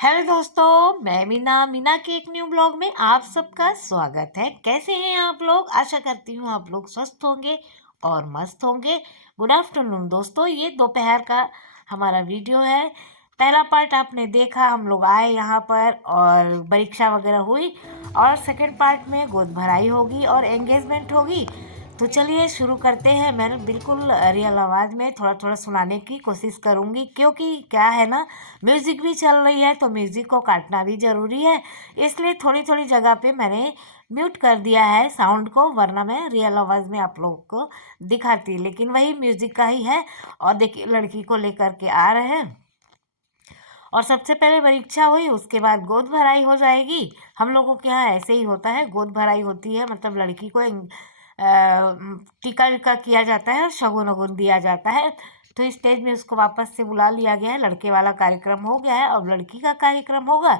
Hello दोस्तों, मैं मीना के एक न्यू ब्लॉग में आप सबका स्वागत है। कैसे हैं आप लोग? आशा करती हूँ आप लोग स्वस्थ होंगे और मस्त होंगे। गुड आफ्टरनून दोस्तों, ये दोपहर का हमारा वीडियो है। पहला पार्ट आपने देखा, हम लोग आए यहाँ पर और परीक्षा वगैरह हुई, और सेकंड पार्ट में गोद भराई होगी और एंगेजमेंट होगी। तो चलिए शुरू करते हैं। मैं बिल्कुल रियल आवाज़ में थोड़ा थोड़ा सुनाने की कोशिश करूँगी, क्योंकि क्या है ना, म्यूज़िक भी चल रही है तो म्यूज़िक को काटना भी ज़रूरी है। इसलिए थोड़ी थोड़ी जगह पे मैंने म्यूट कर दिया है साउंड को, वरना मैं रियल आवाज़ में आप लोगों को दिखाती, लेकिन वही म्यूज़िक का ही है। और देखिए, लड़की को लेकर के आ रहे हैं और सबसे पहले परीक्षा हुई, उसके बाद गोद भराई हो जाएगी। हम लोगों के यहाँ ऐसे ही होता है, गोद भराई होती है, मतलब लड़की को टीका विका किया जाता है और शगुन वगुन दिया जाता है। तो स्टेज में उसको वापस से बुला लिया गया है। लड़के वाला कार्यक्रम हो गया है, अब लड़की का कार्यक्रम होगा।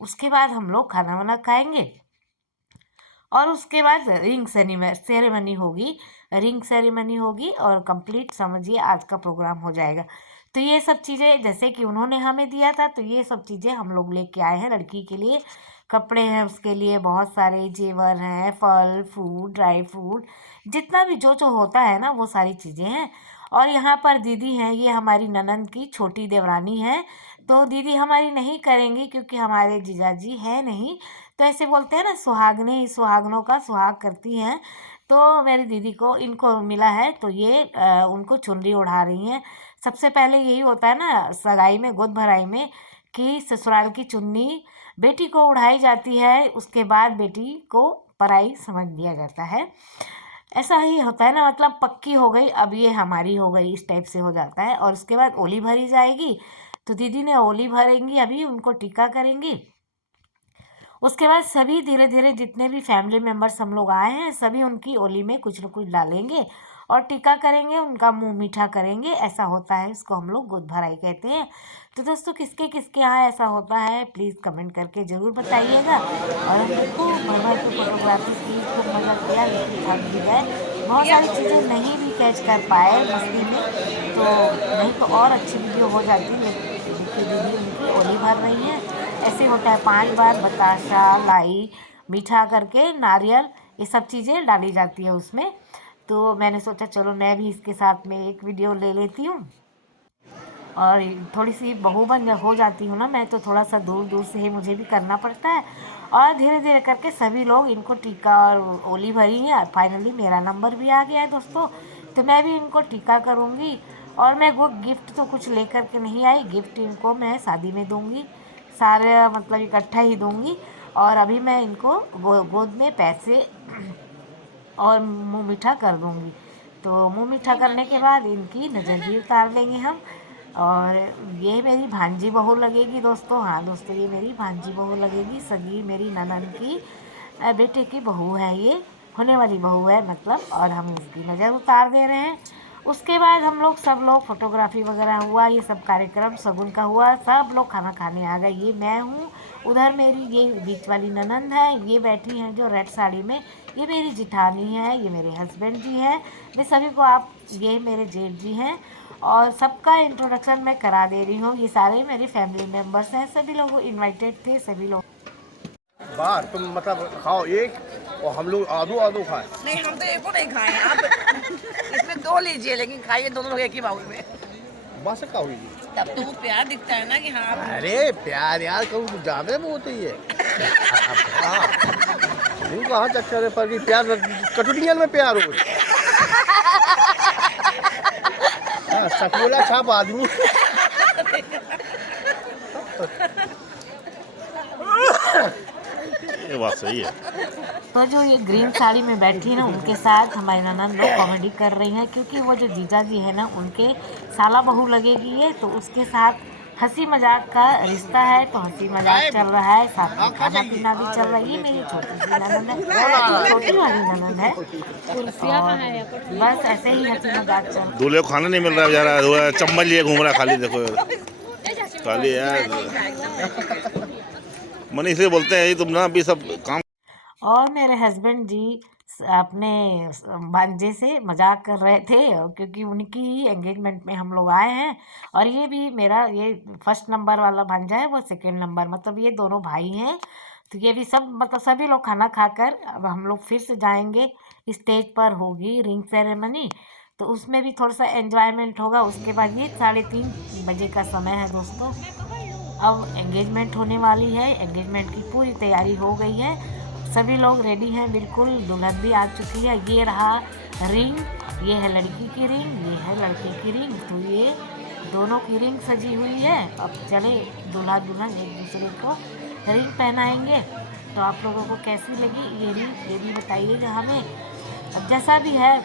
उसके बाद हम लोग खाना वाना खाएंगे और उसके बाद रिंग सेरेमनी होगी। रिंग सेरेमनी होगी और कंप्लीट समझिए आज का प्रोग्राम हो जाएगा। तो ये सब चीज़ें जैसे कि उन्होंने हमें दिया था, तो ये सब चीज़ें हम लोग लेके आए हैं लड़की के लिए। कपड़े हैं उसके लिए, बहुत सारे जेवर हैं, फल फ्रूट, ड्राई फ्रूट, जितना भी जो जो होता है ना, वो सारी चीज़ें हैं। और यहाँ पर दीदी हैं, ये हमारी ननंद की छोटी देवरानी है। तो दीदी हमारी नहीं करेंगी क्योंकि हमारे जीजाजी है नहीं। तो ऐसे बोलते हैं ना, सुहागने ही सुहागनों का सुहाग करती हैं। तो मेरी दीदी को इनको मिला है, तो ये उनको चुनरी ओढ़ा रही हैं। सबसे पहले यही होता है ना सगाई में, गोद भराई में, कि ससुराल की चुन्नी बेटी को उड़ाई जाती है, उसके बाद बेटी को पराई समझ दिया जाता है। ऐसा ही होता है ना, मतलब पक्की हो गई, अब ये हमारी हो गई, इस टाइप से हो जाता है। और उसके बाद ओली भरी जाएगी। तो दीदी ने ओली भरेंगी, अभी उनको टीका करेंगी। उसके बाद सभी धीरे धीरे जितने भी फैमिली मेम्बर्स हम लोग आए हैं, सभी उनकी ओली में कुछ न कुछ डालेंगे और टीका करेंगे, उनका मुंह मीठा करेंगे। ऐसा होता है, इसको हम लोग गोद भराई कहते हैं। तो दोस्तों, किसके किसके यहाँ ऐसा होता है प्लीज़ कमेंट करके ज़रूर बताइएगा। और हमने खूब भर भर के फोटोग्राफी की, खूब मज़ा किया, लेकिन थक भी गए, बहुत सारी चीज़ें नहीं भी कैच कर पाए मस्ती में। तो नहीं तो और अच्छी वीडियो हो जाती, लेकिन देखिए दीदी उनकी ओली भर रही है। ऐसे होता है, 5 बार बताशा, लाई, मीठा करके नारियल, ये सब चीज़ें डाली जाती है उसमें। तो मैंने सोचा चलो मैं भी इसके साथ में एक वीडियो ले लेती हूँ। और थोड़ी सी बहू बन हो जाती हूँ ना मैं, तो थोड़ा सा दूर दूर से ही मुझे भी करना पड़ता है। और धीरे धीरे करके सभी लोग इनको टीका और ओली भरी है। फाइनली मेरा नंबर भी आ गया है दोस्तों, तो मैं भी इनको टीका करूँगी। और मैं वो गिफ्ट तो कुछ लेकर के नहीं आई, गिफ्ट इनको मैं शादी में दूँगी, सारे मतलब इकट्ठा ही दूँगी। और अभी मैं इनको गोद में पैसे और मुँह मीठा कर दूँगी। तो मुँह मीठा करने के बाद इनकी नज़र भी उतार लेंगे हम। और ये मेरी भांजी बहू लगेगी दोस्तों। हाँ दोस्तों, ये मेरी भांजी बहू लगेगी, सगी मेरी ननद की बेटे की बहू है, ये होने वाली बहू है मतलब। और हम इसकी नज़र उतार दे रहे हैं। उसके बाद हम लोग सब लोग फोटोग्राफी वगैरह हुआ, ये सब कार्यक्रम शगुन का हुआ, सब लोग खाना खाने आ गए। ये मैं हूँ, उधर मेरी ये बीच वाली ननंद है, ये बैठी हैं जो रेड साड़ी में, ये मेरी जिठानी है, ये मेरे हस्बैंड जी हैं। मैं सभी को आप, ये मेरे जेठ जी हैं। और सबका इंट्रोडक्शन मैं करा दे रही हूँ, ये सारे मेरे फैमिली मेम्बर्स हैं, सभी लोग इनवाइटेड थे, सभी लोग। बाहर तुम मतलब खाओ एक, और हम लोग आधो आधो खाए। नहीं, हम तो एक को नहीं खाए हैं। आप इसमें 2 लीजिए, लेकिन खाइए दोनों लोग एक ही बाउल में। बस का हुई। तब तो वो प्यार दिखता है ना कि हाँ आप। अरे प्यार यार, कहूँ जाने में होती है। नहीं कहाँ चक्कर है, पर प्यार कटुनियल में प्यार हो। सकोला छाप आदमी। ये बात सही है। तो जो ये ग्रीन साड़ी में बैठी है ना, उनके साथ हमारी ननद लोग कॉमेडी कर रही हैं, क्योंकि वो जो जीजा जी है ना, उनके साला बहू लगेगी ये, तो उसके साथ हंसी मजाक का रिश्ता है। तो हंसी मजाक चल रहा है, साथ में खाना पीना भी चल रहा है। ये मेरी छोटी सी ननद है, छोटी वाली ननद है। और बस ऐसे ही हंसी मजाक चल। दूल्हे को खाना नहीं मिल रहा है बेचारा, चम्मच लिए घूम रहा है खाली। देखो खाली यार, मनी से बोलते हैं तुम ना अभी सब काम। और मेरे हस्बैंड जी अपने भांजे से मजाक कर रहे थे, और क्योंकि उनकी ही एंगेजमेंट में हम लोग आए हैं। और ये भी मेरा ये फर्स्ट नंबर वाला भांजा है, वो सेकंड नंबर, मतलब ये दोनों भाई हैं। तो ये भी सब मतलब सभी लोग खाना खाकर अब हम लोग फिर से जाएंगे, स्टेज पर होगी रिंग सेरेमनी, तो उसमें भी थोड़ा सा एंजॉयमेंट होगा। उसके बाद ये 3:30 बजे का समय है दोस्तों, अब एंगेजमेंट होने वाली है। एंगेजमेंट की पूरी तैयारी हो गई है, सभी लोग रेडी हैं बिल्कुल, दुल्हन भी आ चुकी है। ये रहा रिंग, ये है लड़की की रिंग, ये है लड़के की रिंग, तो ये दोनों की रिंग सजी हुई है। अब चले दूल्हा दुल्हन एक दूसरे को रिंग पहनाएंगे। तो आप लोगों को कैसी लगी ये रिंग, ये भी बताइएगा हमें। अब जैसा भी है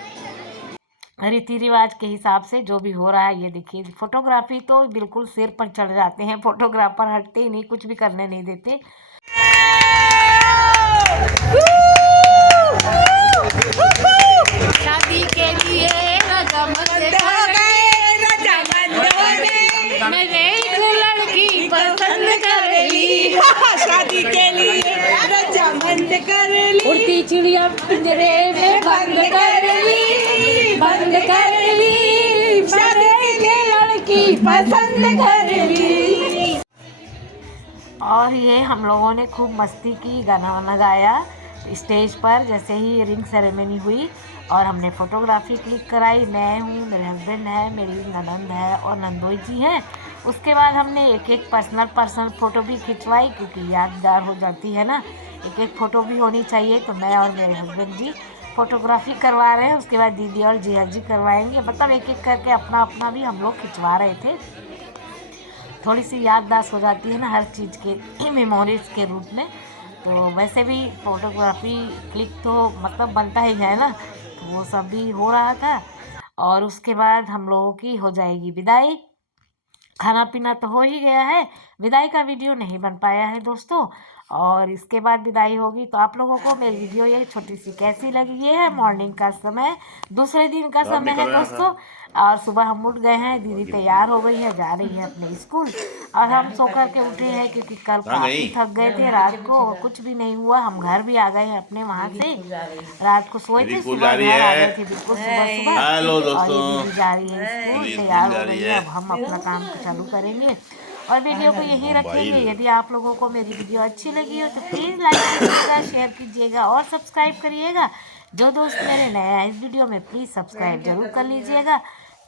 रीति रिवाज के हिसाब से जो भी हो रहा है, ये देखिए फोटोग्राफी तो बिल्कुल सिर पर चढ़ जाते हैं, फोटोग्राफर हटते ही नहीं, कुछ भी करने नहीं देते। शादी के लिए रजामंद हो गए, मैंने एक लड़की पसंद कर ली, शादी के लिए रजामंद कर ली, उड़ती चिड़िया पिंजरे में बंद कर ली, बंद कर ली, शादी के लिए लड़की पसंद कर ली। और ये हम लोगों ने खूब मस्ती की, गाना वाना गाया स्टेज पर जैसे ही रिंग सेरेमनी हुई, और हमने फोटोग्राफी क्लिक कराई। मैं हूँ, मेरे हस्बैंड है, मेरी ननंद है और नंदोई जी हैं। उसके बाद हमने एक एक पर्सनल फ़ोटो भी खिंचवाई, क्योंकि यादगार हो जाती है ना, एक एक फ़ोटो भी होनी चाहिए। तो मैं और मेरे हस्बैंड जी फोटोग्राफी करवा रहे हैं, उसके बाद दीदी और जिया जी करवाएंगे, मतलब एक एक करके अपना अपना भी हम लोग खिंचवा रहे थे। थोड़ी सी याददाश्त हो जाती है ना हर चीज़ के मेमोरीज के रूप में। तो वैसे भी फोटोग्राफी क्लिक तो मतलब बनता ही है ना, तो वो सब भी हो रहा था। और उसके बाद हम लोगों की हो जाएगी विदाई। खाना पीना तो हो ही गया है, विदाई का वीडियो नहीं बन पाया है दोस्तों। और इसके बाद विदाई होगी। तो आप लोगों को मेरी वीडियो ये छोटी सी कैसी लगी, ये है मॉर्निंग का समय, दूसरे दिन का समय है दोस्तों। और सुबह हम उठ गए हैं, दीदी तैयार हो गई है, जा रही है अपने स्कूल, और हम सो कर के उठे हैं क्योंकि कल काफ़ी थक गए थे रात को, और कुछ भी नहीं हुआ। हम घर भी आ गए हैं अपने वहाँ से, रात को सोए थे, सुबह घर आ गए थे बिल्कुल सुबह सुबह। हेलो और दोस्तों, ये दीदी जा रही है स्कूल, दीदी तैयार स्कूल जा हो रही गई है। है। अब हम अपना काम चालू करेंगे और वीडियो को यहीं रखेंगे। यदि आप लोगों को मेरी वीडियो अच्छी लगी हो तो प्लीज़ लाइक कीजिएगा, शेयर कीजिएगा और सब्सक्राइब करिएगा। जो दोस्त मेरे नए आए इस वीडियो में प्लीज़ सब्सक्राइब जरूर कर लीजिएगा।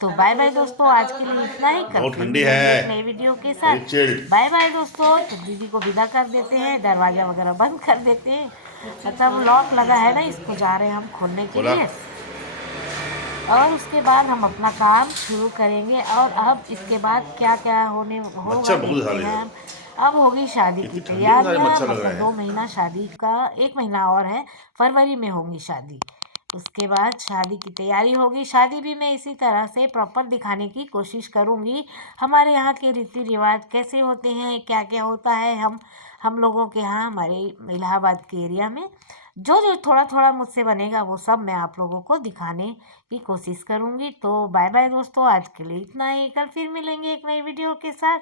तो बाय बाय दोस्तों, आज के लिए इतना ही, कल बहुत फिर ठंडी मिलेंगे है। एक नई वीडियो के साथ। Very chilled। बाय बाय दोस्तों। तो दीदी को विदा कर देते हैं, दरवाज़ा वगैरह बंद कर देते हैं, मतलब लॉक लगा है ना, इसको जा रहे हैं हम खोलने के लिए। और उसके बाद हम अपना काम शुरू करेंगे। और अब इसके बाद क्या क्या होने होगा मच्छर बहुत देखते सारे हैं हैं। हम। अब होगी शादी की इतनी ठंडी में सारे तैयारियां, मच्छर लग मतलब रहे हैं। 2 महीना शादी का, 1 महीना और है, फरवरी में होगी शादी। उसके बाद शादी की तैयारी होगी। शादी भी मैं इसी तरह से प्रॉपर दिखाने की कोशिश करूँगी। हमारे यहाँ के रीति रिवाज कैसे होते हैं, क्या क्या होता है, हम लोगों के यहाँ, हमारे इलाहाबाद के एरिया में जो जो थोड़ा थोड़ा मुझसे बनेगा वो सब मैं आप लोगों को दिखाने की कोशिश करूँगी। तो बाय बाय दोस्तों, आज के लिए इतना ही, कल फिर मिलेंगे एक नई वीडियो के साथ।